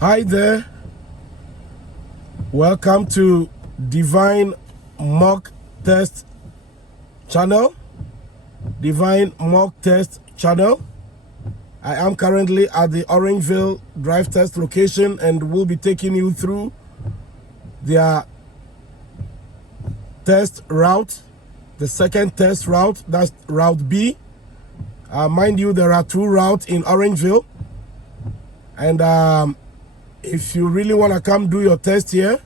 Hi there. Welcome to Divine Mock Test channel. Divine Mock Test channel. I am currently at the Orangeville drive test location and will be taking you through their test route, the second test route, that's route B. Mind you, there are two routes in Orangeville, and if you really want to come do your test here,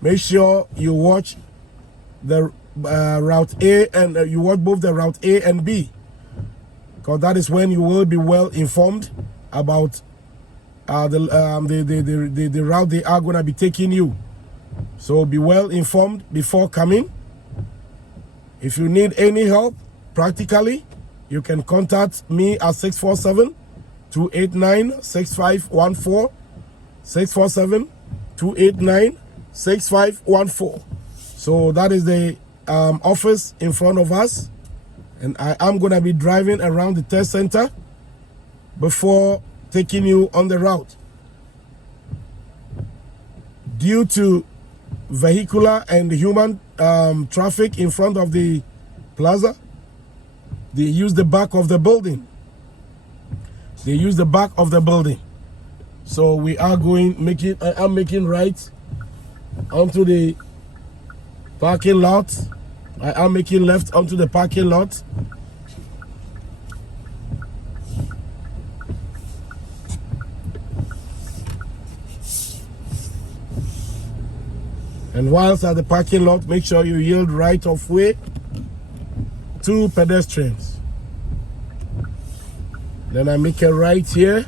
make sure you watch the route A and you watch both the route A and B, because that is when you will be well informed about the route they are going to be taking you. So be well informed before coming. If you need any help practically, you can contact me at 647-289-6514. 647-289-6514. So that is the office in front of us, and I am going to be driving around the test center before taking you on the route. Due to vehicular and human traffic in front of the plaza, they use the back of the building. So we are I am making right onto the parking lot. I am making left onto the parking lot. And whilst at the parking lot, make sure you yield right of way to pedestrians. Then I make a right here.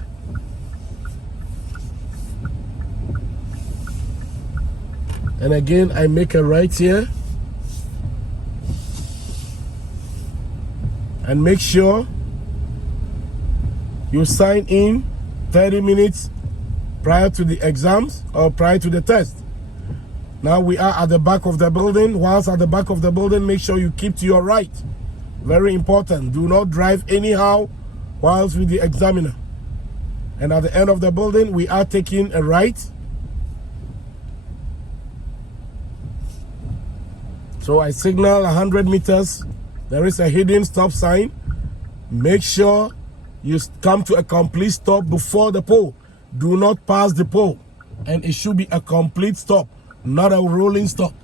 And again, I make a right here. And make sure you sign in 30 minutes prior to the exams or prior to the test. Now we are at the back of the building. Whilst at the back of the building, make sure you keep to your right. Very important. Do not drive anyhow whilst with the examiner. And at the end of the building, we are taking a right. So I signal 100 meters. There is a hidden stop sign. Make sure you come to a complete stop before the pole. Do not pass the pole. And it should be a complete stop, not a rolling stop.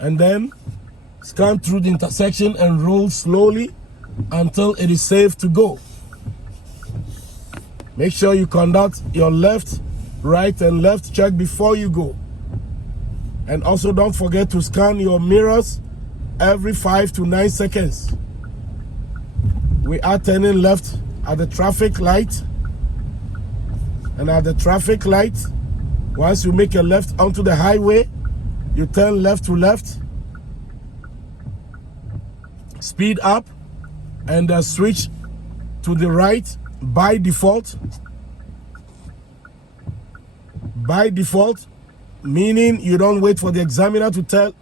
And then scan through the intersection and roll slowly until it is safe to go. Make sure you conduct your left, right, and left check before you go. And also don't forget to scan your mirrors every 5 to 9 seconds. We are turning left at the traffic light. And at the traffic light, once you make a left onto the highway, you turn left to left, speed up, and switch to the right by default. By default, meaning you don't wait for the examiner to tell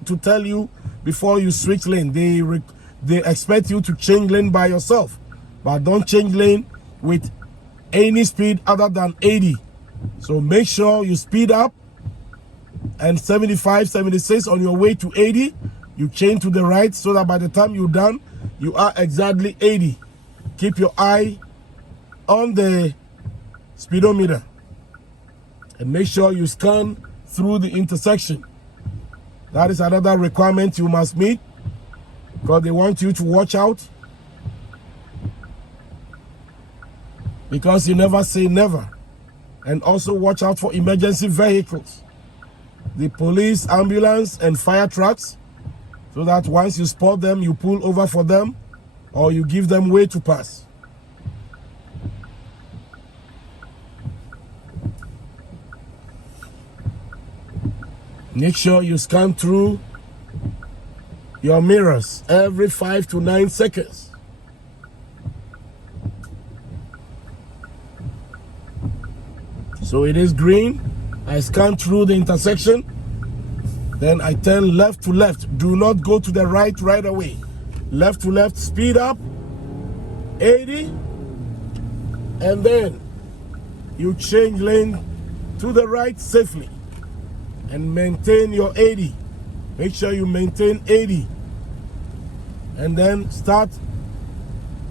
you before you switch lane. They expect you to change lane by yourself, but don't change lane with any speed other than 80. So make sure you speed up, and 75, 76 on your way to 80, you change to the right so that by the time you're done, you are exactly 80. Keep your eye on the speedometer and make sure you scan through the intersection. That is another requirement you must meet, because they want you to watch out, because you never say never. And also watch out for emergency vehicles, the police, ambulance, and fire trucks, so that once you spot them, you pull over for them or you give them way to pass. Make sure you scan through your mirrors every 5 to 9 seconds. So it is green. I scan through the intersection. Then I turn left to left. Do not go to the right right away. Left to left, speed up, 80. And then you change lane to the right safely and maintain your 80. Make sure you maintain 80. And then start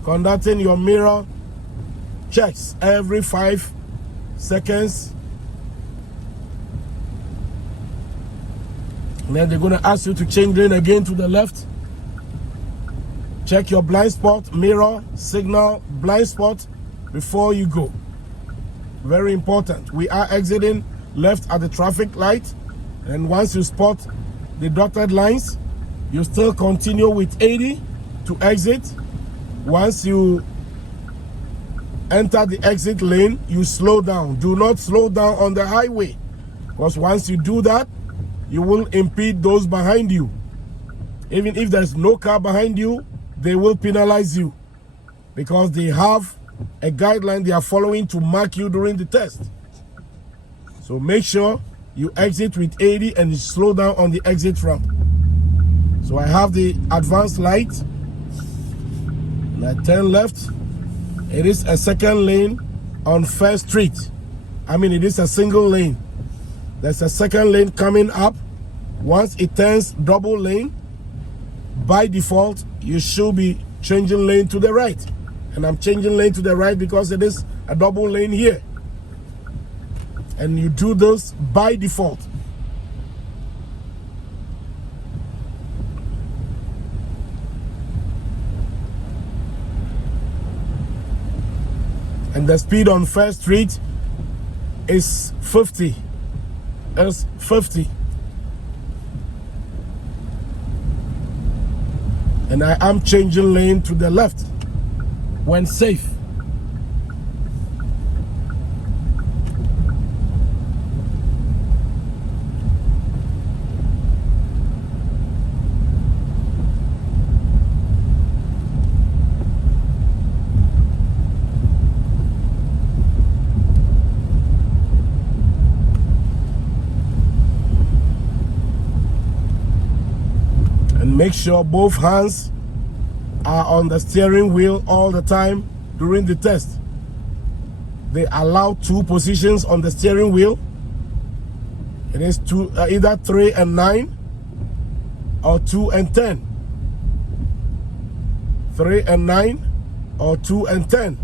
conducting your mirror checks every 5 seconds. And then they're going to ask you to change lane again to the left. Check your blind spot, mirror, signal, blind spot before you go. Very important. We are exiting left at the traffic light. And once you spot the dotted lines, you still continue with 80 to exit. Once you enter the exit lane, you slow down. Do not slow down on the highway, because once you do that, you will impede those behind you. Even if there's no car behind you, they will penalize you, because they have a guideline they are following to mark you during the test. So make sure you exit with 80 and you slow down on the exit ramp. So I have the advanced light. And I turn left. It is a second lane on First Street. It is a single lane. There's a second lane coming up. Once it turns double lane, by default, you should be changing lane to the right. And I'm changing lane to the right because it is a double lane here. And you do this by default. And the speed on First Street is 50. It's 50. And I am changing lane to the left when safe. Make sure both hands are on the steering wheel all the time during the test. They allow 2 positions on the steering wheel. It is either 3 and 9 or 2 and 10. 3 and 9 or 2 and 10.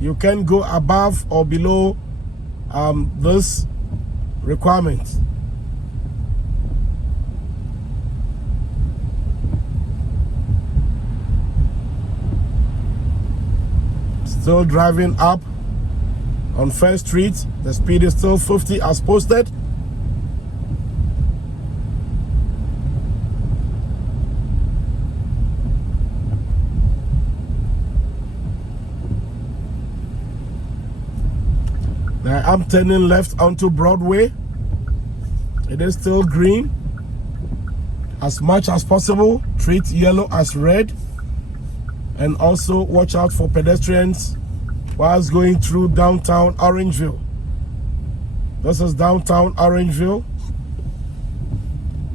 You can go above or below this requirement. Still driving up on First Street. The speed is still 50 as posted. Now I'm turning left onto Broadway. It is still green. As much as possible, treat yellow as red. And also watch out for pedestrians whilst going through downtown Orangeville. This is downtown Orangeville.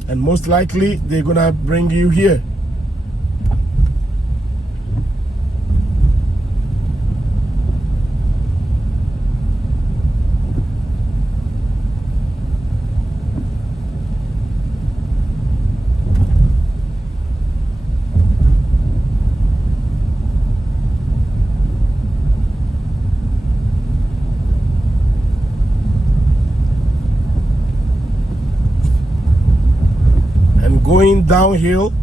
And most likely they're gonna bring you here. Going downhill,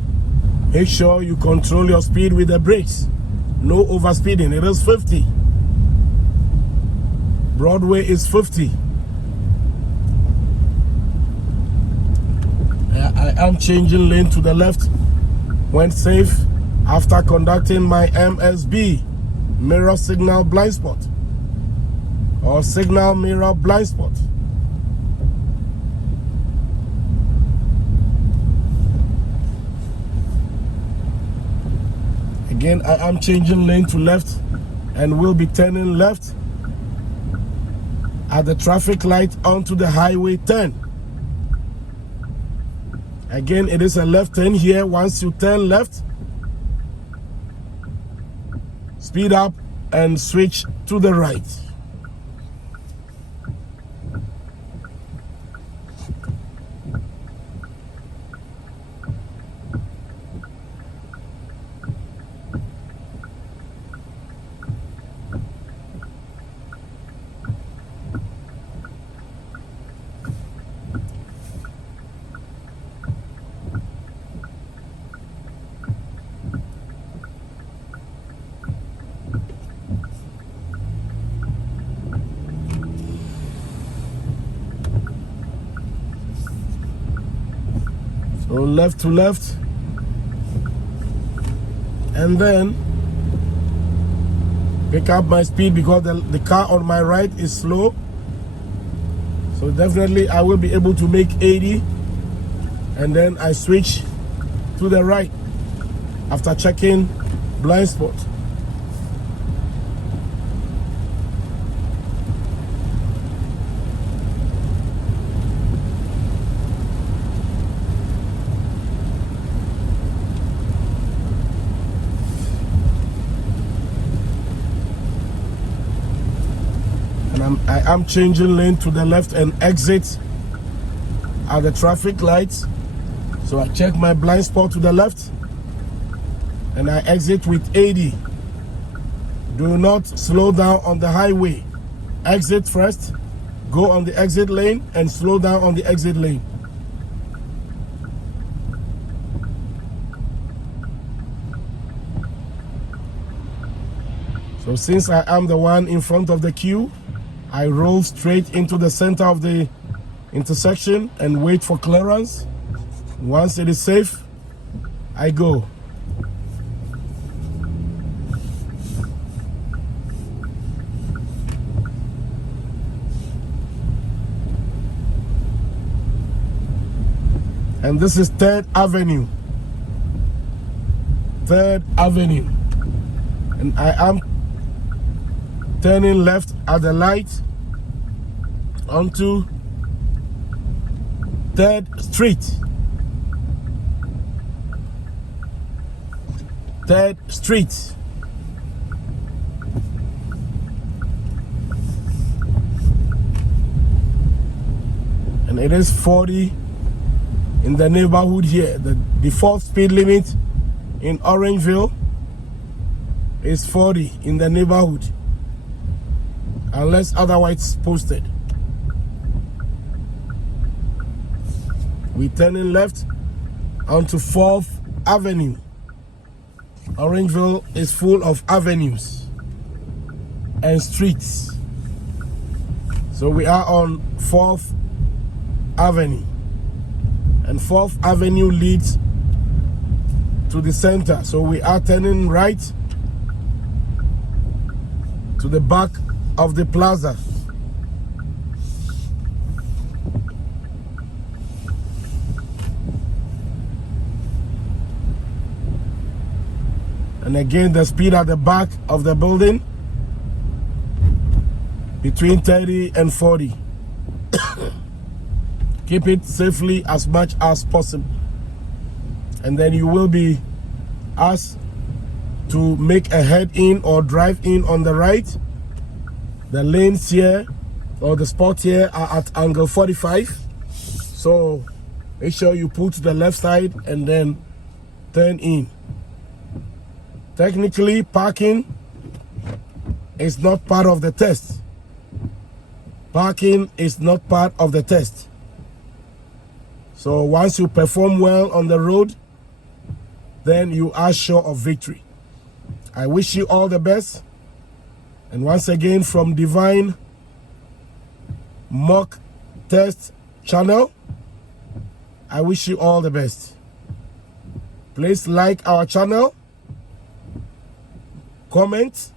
make sure you control your speed with the brakes. No overspeeding. It is 50. Broadway is 50. I am changing lane to the left when safe after conducting my MSB, mirror signal blind spot, or signal mirror blind spot. Again, I am changing lane to left and will be turning left at the traffic light onto the highway 10. Again, it is a left turn here. Once you turn left, speed up and switch to the right. Go left to left. And then pick up my speed because the car on my right is slow. So definitely I will be able to make 80. And then I switch to the right after checking blind spot. And I am changing lane to the left and exit at the traffic lights. So I check my blind spot to the left and I exit with 80. Do not slow down on the highway. Exit first, go on the exit lane and slow down on the exit lane. So since I am the one in front of the queue, I roll straight into the center of the intersection and wait for clearance. Once it is safe, I go. And this is 3rd Avenue. 3rd Avenue. And I am turning left at the light onto 3rd Street. 3rd Street. And it is 40 in the neighborhood here. The default speed limit in Orangeville is 40 in the neighborhood, unless otherwise posted. We turning left onto 4th Avenue. Orangeville is full of avenues and streets. So we are on 4th Avenue. And 4th Avenue leads to the center. So we are turning right to the back of the plaza. And again, the speed at the back of the building between 30 and 40. Keep it safely as much as possible. And then you will be asked to make a head in or drive in on the right. The lanes here or the spot here are at angle 45. So make sure you pull to the left side and then turn in. Technically, parking is not part of the test. Parking is not part of the test. So once you perform well on the road, then you are sure of victory. I wish you all the best. And once again, from Divine Mock Test Channel, I wish you all the best. Please like our channel, comment,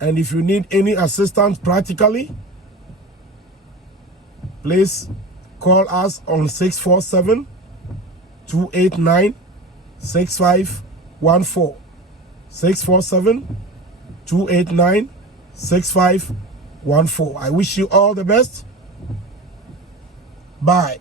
and if you need any assistance practically, please call us on 647-289-6514. 647-289-6514. I wish you all the best. Bye.